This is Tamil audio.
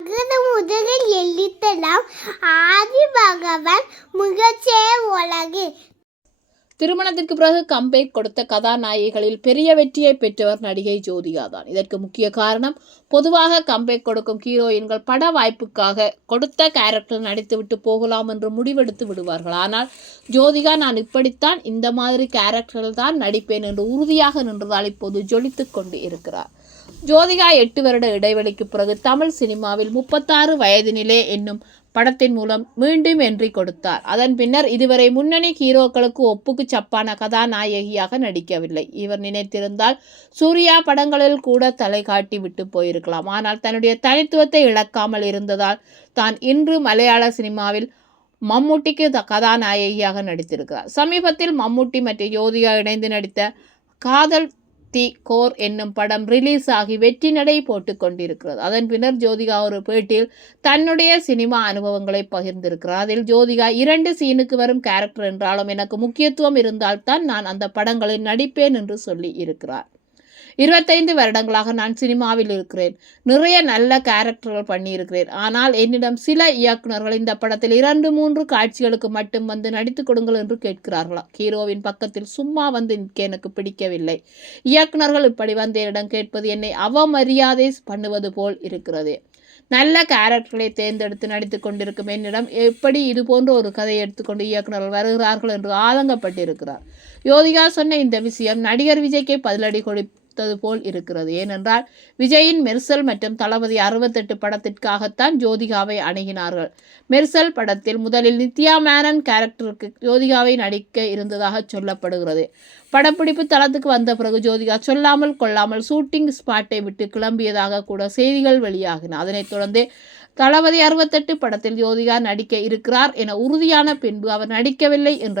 அகர முதலில் எழுத்தலாம். ஆதி பகவான் முகச்சே உலகு. திருமணத்திற்கு பிறகு கம்பேக் கொடுத்த கதாநாயகிகளில் பெரிய வெற்றியை பெற்றவர் நடிகை ஜோதிகா தான் இதற்கு முக்கிய காரணம் பொதுவாக கம்பேக் கொடுக்கும் ஹீரோயின்கள் பட வாய்ப்புக்காக கொடுத்த கேரக்டர் நடித்துவிட்டு போகலாம் என்று முடிவெடுத்து விடுவார்கள். ஆனால் ஜோதிகா நான் இப்படித்தான் இந்த மாதிரி கேரக்டர்கள் தான் நடிப்பேன் என்று உறுதியாக நின்றதால் இப்போது ஜொலித்து கொண்டு இருக்கிறார். ஜோதிகா எட்டு வருட இடைவெளிக்கு பிறகு தமிழ் சினிமாவில் முப்பத்தாறு வயதினிலே என்னும் படத்தின் மூலம் மீண்டும் என்ட்ரி கொடுத்தார். அதன் பின்னர் இதுவரை முன்னணி ஹீரோக்களுக்கு ஒப்புக்கு சப்பான கதாநாயகியாக நடிக்கவில்லை. இவர் நினைத்திருந்தால் சூர்யா படங்களில் கூட தலை காட்டி விட்டு போயிருக்கலாம். ஆனால் தன்னுடைய தனித்துவத்தை இழக்காமல் இருந்ததால் தான் இன்று மலையாள சினிமாவில் மம்முட்டிக்கு த- கதாநாயகியாக நடித்திருக்கிறார். சமீபத்தில் மம்முட்டி மற்றும் யோதிகா இணைந்து நடித்த காதல் தி கோர் என்னும் படம் ரிலீஸ் ஆகி வெற்றி நடை போட்டுக் கொண்டிருக்கிறது. அதன் பின்னர் ஜோதிகா ஒரு பேட்டியில் தன்னுடைய சினிமா அனுபவங்களை பகிர்ந்திருக்கிறார். அதில் ஜோதிகா இரண்டு சீனுக்கு வரும் கேரக்டர் என்றாலும் எனக்கு முக்கியத்துவம் இருந்தால்தான் நான் அந்த படங்களில் நடிப்பேன் என்று சொல்லி இருக்கிறார். இருபத்தைந்து வருடங்களாக நான் சினிமாவில் இருக்கிறேன். நிறைய நல்ல கேரக்டர்கள் பண்ணியிருக்கிறேன். ஆனால் என்னிடம் சில இயக்குனர்கள் இந்த படத்தில் இரண்டு மூன்று காட்சிகளுக்கு மட்டும் வந்து நடித்து கொடுங்கள் என்று கேட்கிறார்களாம் ஹீரோவின் பக்கத்தில் சும்மா வந்து நிற்க எனக்கு பிடிக்கவில்லை. இயக்குனர்கள் இப்படி வந்து என்னிடம் கேட்பது என்னை அவமரியாதை பண்ணுவது போல் இருக்கிறது. நல்ல கேரக்டர்களை தேர்ந்தெடுத்து நடித்துக் கொண்டிருக்கும் என்னிடம் எப்படி இது போன்ற ஒரு கதையை எடுத்துக்கொண்டு இயக்குனர்கள் வருகிறார்கள் என்று ஆதங்கப்பட்டிருக்கிறார். யோதிகா சொன்ன இந்த விஷயம் நடிகர் விஜய்க்கே பதிலடி கொடுத்தது போல் இருக்கிறது. ஏனென்றால் விஜயின் மெர்சல் மற்றும் தளபதி அறுபத்தெட்டு படத்திற்காகத்தான் ஜோதிகாவை அணுகினார்கள். மெர்சல் படத்தில் முதலில் நித்யா மேனன் கேரக்டருக்கு ஜோதிகாவை நடிக்க இருந்ததாக சொல்லப்படுகிறது. படப்பிடிப்பு தளத்துக்கு வந்த பிறகு ஜோதிகா சொல்லாமல் கொள்ளாமல் ஷூட்டிங் ஸ்பாட்டை விட்டு கிளம்பியதாக கூட செய்திகள் வெளியாகின. அதனைத் தொடர்ந்து தளபதி அறுபத்தெட்டு படத்தில் ஜோதிகா நடிக்க இருக்கிறார் என உறுதியான பின்பு அவர் நடிக்கவில்லை என்ற